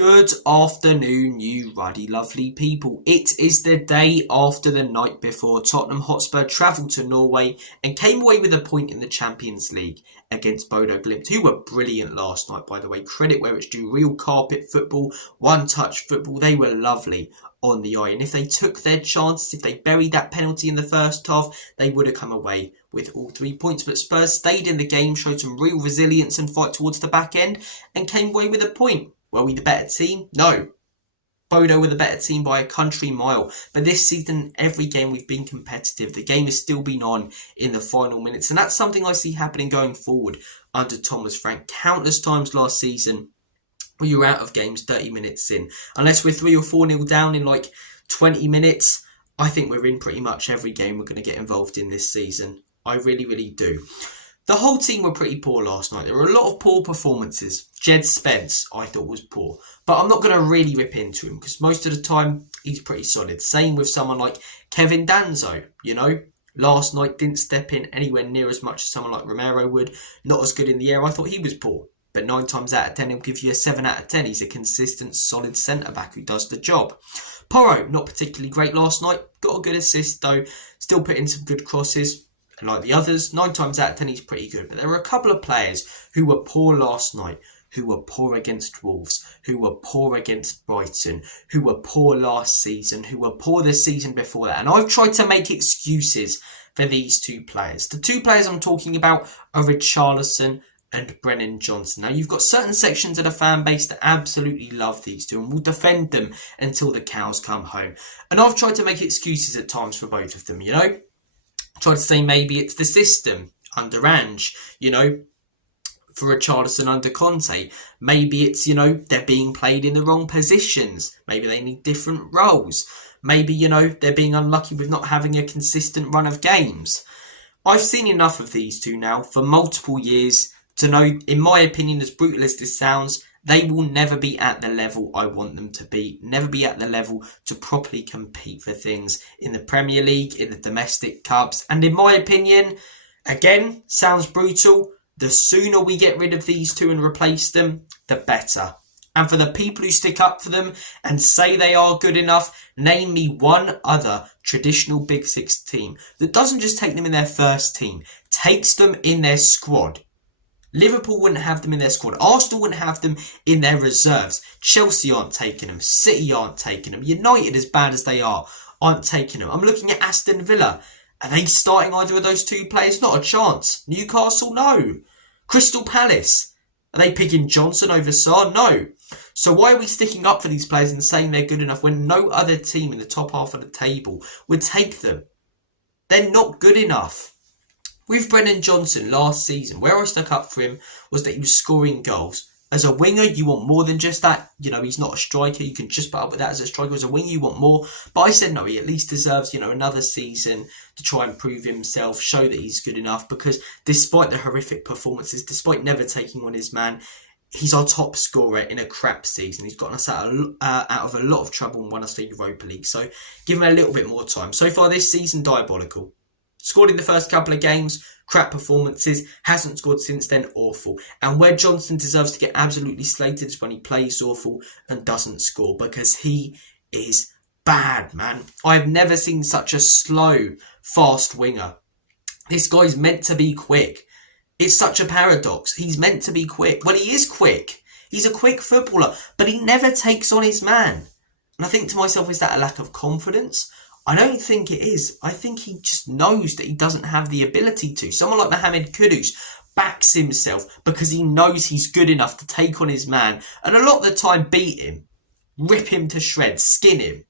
Good afternoon, you ruddy lovely people. It is the day after the night before Tottenham Hotspur travelled to Norway and came away with a point in the Champions League against Bodo Glimt, who were brilliant last night, by the way. Credit where it's due. Real carpet football, one-touch football. They were lovely on the eye. And if they took their chances, if they buried that penalty in the first half, they would have come away with all 3 points. But Spurs stayed in the game, showed some real resilience and fight towards the back end, and came away with a point. Were we the better team? No. Bodo were the better team by a country mile. But this season, every game we've been competitive. The game has still been on in the final minutes. And that's something I see happening going forward under Thomas Frank. Countless times last season, we were out of games 30 minutes in. Unless we're 3 or 4-0 down in like 20 minutes, I think we're in pretty much every game we're going to get involved in this season. I really, really do. The whole team were pretty poor last night. There were a lot of poor performances. Jed Spence, I thought, was poor. But I'm not going to really rip into him because most of the time, he's pretty solid. Same with someone like Kevin Danzo, you know. Last night didn't step in anywhere near as much as someone like Romero would. Not as good in the air. I thought he was poor. But 9 times out of 10, he'll give you a 7 out of 10. He's a consistent, solid centre-back who does the job. Porro, not particularly great last night. Got a good assist, though. Still put in some good crosses. And like the others, 9 times out of 10, he's pretty good. But there were a couple of players who were poor last night, who were poor against Wolves, who were poor against Brighton, who were poor last season, who were poor the season before that. And I've tried to make excuses for these 2 players. The 2 players I'm talking about are Richarlison and Johnson. Now, you've got certain sections of the fan base that absolutely love these 2 and will defend them until the cows come home. And I've tried to make excuses at times for both of them, you know. Tried to say maybe it's the system under Ange, you know, for Richarlison under Conte. Maybe it's, you know, they're being played in the wrong positions. Maybe they need different roles. Maybe, you know, they're being unlucky with not having a consistent run of games. I've seen enough of these 2 now for multiple years to know, in my opinion, as brutal as this sounds, they will never be at the level I want them to be. Never be at the level to properly compete for things in the Premier League, in the domestic cups. And in my opinion, again, sounds brutal. The sooner we get rid of these 2 and replace them, the better. And for the people who stick up for them and say they are good enough, name me one other traditional Big Six team that doesn't just take them in their first team, takes them in their squad. Liverpool wouldn't have them in their squad. Arsenal wouldn't have them in their reserves. Chelsea aren't taking them. City aren't taking them. United, as bad as they are, aren't taking them. I'm looking at Aston Villa. Are they starting either of those 2 players? Not a chance. Newcastle? No. Crystal Palace? Are they picking Johnson over Sarr? No. So why are we sticking up for these players and saying they're good enough when no other team in the top half of the table would take them? They're not good enough. With Johnson last season, where I stuck up for him was that he was scoring goals. As a winger, you want more than just that. You know, he's not a striker. You can just put up with that as a striker. As a winger, you want more. But I said, no, he at least deserves, you know, another season to try and prove himself, show that he's good enough. Because despite the horrific performances, despite never taking on his man, he's our top scorer in a crap season. He's gotten us out of a lot of trouble and won us the Europa League. So give him a little bit more time. So far this season, diabolical. Scored in the first couple of games, crap performances, hasn't scored since then, awful. And where Johnson deserves to get absolutely slated is when he plays awful and doesn't score, because he is bad, man. I've never seen such a slow, fast winger. This guy's meant to be quick. It's such a paradox. He's meant to be quick. Well, he is quick. He's a quick footballer, but he never takes on his man. And I think to myself, is that a lack of confidence? I don't think it is. I think he just knows that he doesn't have the ability to. Someone like Mohamed Kudus backs himself because he knows he's good enough to take on his man and a lot of the time beat him, rip him to shreds, skin him.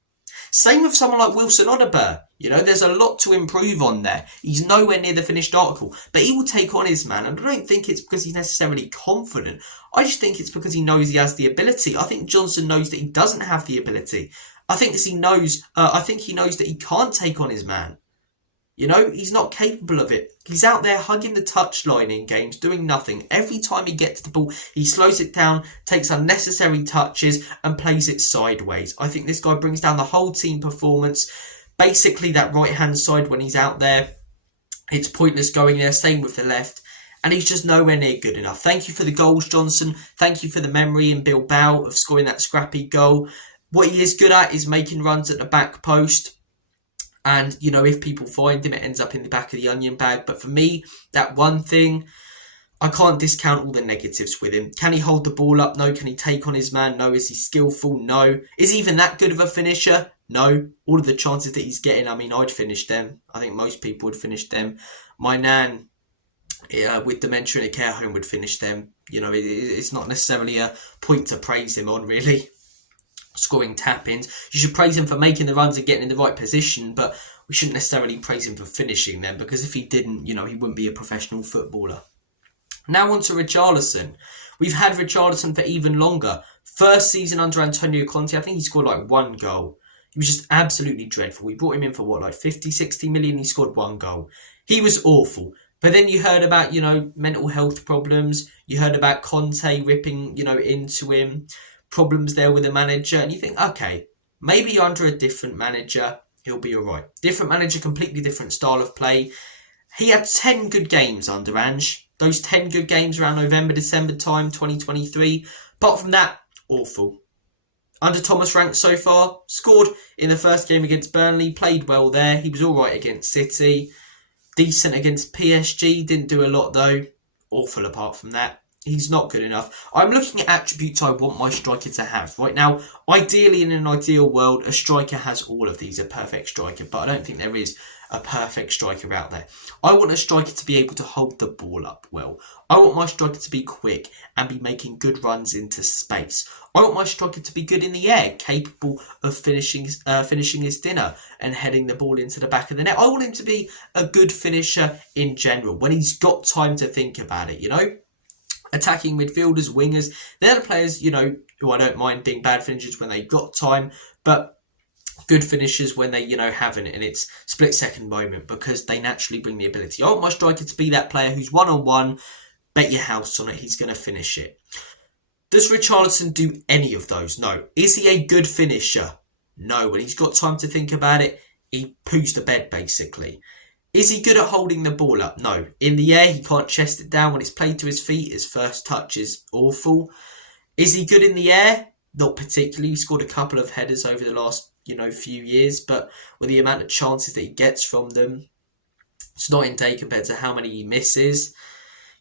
Same with someone like Wilson Odobert. You know, there's a lot to improve on there. He's nowhere near the finished article, but he will take on his man. And I don't think it's because he's necessarily confident. I just think it's because he knows he has the ability. I think Johnson knows that he doesn't have the ability. I think he knows that he can't take on his man. You know, he's not capable of it. He's out there hugging the touchline in games, doing nothing. Every time he gets the ball, he slows it down, takes unnecessary touches and plays it sideways. I think this guy brings down the whole team performance. Basically, that right-hand side when he's out there, it's pointless going there. Same with the left. and he's just nowhere near good enough. Thank you for the goals, Johnson. Thank you for the memory in Bilbao of scoring that scrappy goal. What he is good at is making runs at the back post. And, you know, if people find him, it ends up in the back of the onion bag. But for me, that one thing, I can't discount all the negatives with him. Can he hold the ball up? No. Can he take on his man? No. Is he skillful? No. Is he even that good of a finisher? No. All of the chances that he's getting, I mean, I'd finish them. I think most people would finish them. My nan, with dementia in a care home, would finish them. You know, it's not necessarily a point to praise him on, really. Scoring tap-ins. You should praise him for making the runs and getting in the right position, but we shouldn't necessarily praise him for finishing them, because if he didn't, you know, he wouldn't be a professional footballer. Now on to Richarlison. We've had Richarlison for even longer. First season under Antonio Conte, I think he scored like 1 goal. He was just absolutely dreadful. We brought him in for what, like 50, 60 million? He scored 1 goal. He was awful. But then you heard about, you know, mental health problems. You heard about Conte ripping, you know, into him. Problems there with the manager. And you think, okay, maybe under a different manager, he'll be all right. Different manager, completely different style of play. He had 10 good games under Ange. Those 10 good games around November, December time, 2023. Apart from that, awful. Under Thomas Frank so far, scored in the first game against Burnley, played well there. He was all right against City. Decent against PSG, didn't do a lot though. Awful apart from that. He's not good enough. I'm looking at attributes I want my striker to have. Right now, ideally in an ideal world, a striker has all of these, a perfect striker. But I don't think there is a perfect striker out there. I want a striker to be able to hold the ball up well. I want my striker to be quick and be making good runs into space. I want my striker to be good in the air, capable of finishing his dinner and heading the ball into the back of the net. I want him to be a good finisher in general, when he's got time to think about it, you know? Attacking midfielders, wingers, they're the players, you know, who I don't mind being bad finishers when they've got time, but good finishers when they, you know, haven't, and it's split-second moment, because they naturally bring the ability. I want my striker to be that player who's one-on-one, bet your house on it, he's going to finish it. Does Richarlison do any of those? No. Is he a good finisher? No. When he's got time to think about it, he poos the bed, basically. Is he good at holding the ball up? No. In the air, he can't chest it down. When it's played to his feet, his first touch is awful. Is he good in the air? Not particularly. He scored a couple of headers over the last, you know, few years, but with the amount of chances that he gets from them, it's night and day compared to how many he misses.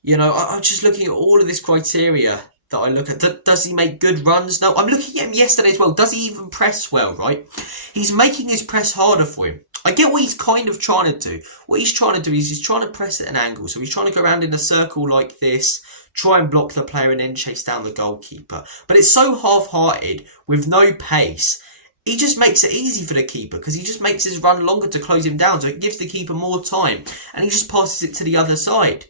You know, I'm just looking at all of this criteria that I look at. Does he make good runs? No. I'm looking at him yesterday as well. Does he even press well, right? He's making his press harder for him. I get what he's kind of trying to do. What he's trying to do is he's trying to press at an angle. So he's trying to go around in a circle like this, try and block the player and then chase down the goalkeeper. But it's so half-hearted with no pace. He just makes it easy for the keeper, because he just makes his run longer to close him down. So it gives the keeper more time. And he just passes it to the other side.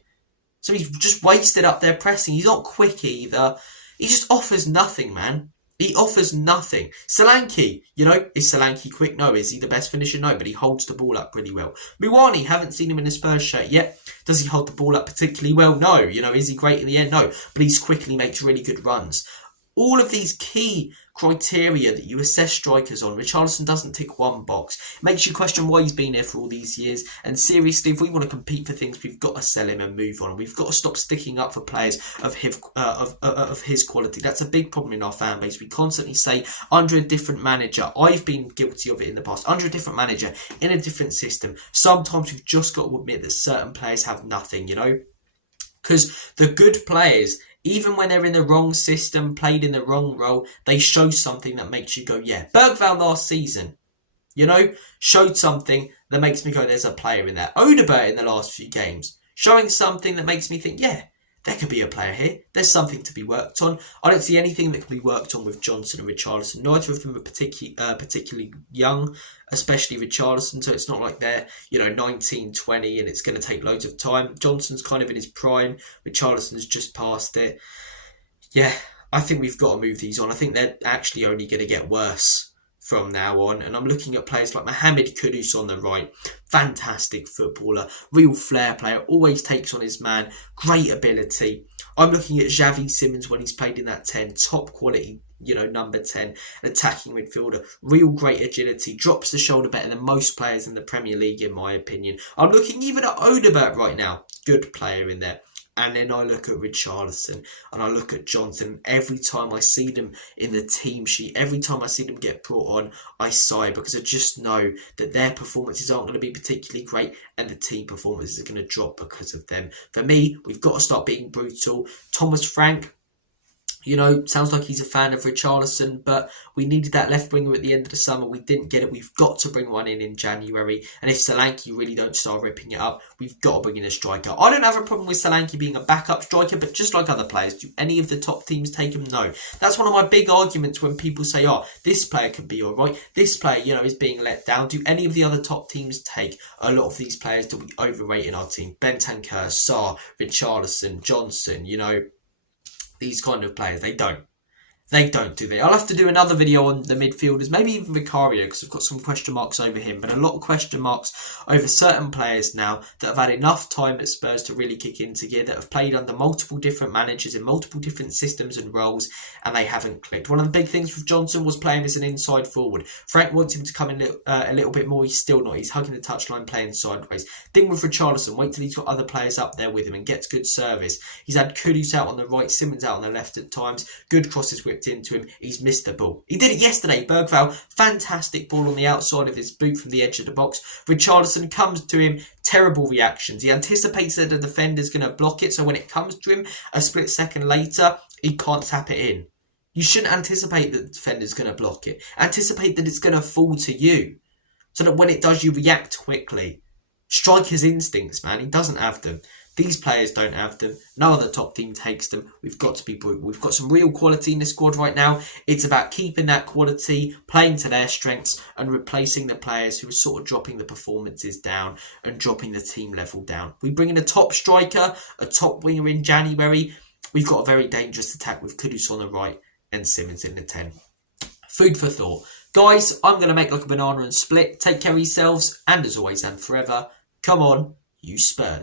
So he's just wasted up there pressing. He's not quick either. He just offers nothing, man. He offers nothing. Solanke, you know, is Solanke quick? No. Is he the best finisher? No, but he holds the ball up really well. Muani, haven't seen him in a Spurs shirt yet. Does he hold the ball up particularly well? No. You know, is he great in the end? No. But he's quickly makes really good runs. All of these key criteria that you assess strikers on, Richarlison doesn't tick one box. It makes you question why he's been here for all these years. And seriously, if we want to compete for things, we've got to sell him and move on. We've got to stop sticking up for players of his quality. That's a big problem in our fan base. We constantly say, under a different manager. I've been guilty of it in the past. Under a different manager, in a different system. Sometimes we've just got to admit that certain players have nothing, you know? Because the good players, even when they're in the wrong system, played in the wrong role, they show something that makes you go, yeah. Bergvall last season, you know, showed something that makes me go, there's a player in there. Odegaard in the last few games, showing something that makes me think, yeah, there could be a player here. There's something to be worked on. I don't see anything that can be worked on with Johnson and Richarlison. Neither of them are particularly young, especially Richarlison. So it's not like they're, you know, 19, 20 and it's going to take loads of time. Johnson's kind of in his prime. Richarlison's just past it. Yeah, I think we've got to move these on. I think they're actually only going to get worse from now on. And I'm looking at players like Mohamed Kudus on the right. Fantastic footballer, real flair player, always takes on his man, great ability. I'm looking at Xavi Simons when he's played in that 10, top quality, you know, number 10, an attacking midfielder, real great agility, drops the shoulder better than most players in the Premier League in my opinion. I'm looking even at Odegaard right now, good player in there. And then I look at Richarlison and I look at Johnson. Every time I see them in the team sheet, every time I see them get brought on, I sigh, because I just know that their performances aren't going to be particularly great and the team performances are going to drop because of them. For me, we've got to start being brutal. Thomas Frank, you know, sounds like he's a fan of Richarlison, but we needed that left winger at the end of the summer. We didn't get it. We've got to bring one in January. And if Solanke really don't start ripping it up, we've got to bring in a striker. I don't have a problem with Solanke being a backup striker, but just like other players, do any of the top teams take him? No. That's one of my big arguments when people say, oh, this player can be all right. This player, you know, is being let down. Do any of the other top teams take a lot of these players that we overrate in our team? Bentancur, Sarr, Richarlison, Johnson, you know, these kind of players. They don't. They don't, do they? I'll have to do another video on the midfielders, maybe even Vicario, because I've got some question marks over him, but a lot of question marks over certain players now that have had enough time at Spurs to really kick into gear, that have played under multiple different managers in multiple different systems and roles, and they haven't clicked. One of the big things with Johnson was playing as an inside forward. Frank wants him to come in a little bit more. He's still not. He's hugging the touchline, playing sideways. Thing with Richarlison, wait till he's got other players up there with him and gets good service. He's had Kudus out on the right, Simmons out on the left at times. Good crosses whipped into him. He's missed the ball. He did it yesterday. Bergvall, fantastic ball on the outside of his boot from the edge of the box. Richarlison comes to him, terrible reactions. He anticipates that the defender's going to block it, so when it comes to him a split second later, he can't tap it in. You shouldn't anticipate that the defender's going to block it. Anticipate that it's going to fall to you, so that when it does, you react quickly. Striker's instincts, man. He doesn't have them. These players don't have them. No other top team takes them. We've got to be brutal. We've got some real quality in the squad right now. It's about keeping that quality, playing to their strengths, and replacing the players who are sort of dropping the performances down and dropping the team level down. We bring in a top striker, a top winger in January. We've got a very dangerous attack with Kudus on the right and Simmons in the 10. Food for thought. Guys, I'm going to make like a banana and split. Take care of yourselves, and as always and forever, come on, you Spurs.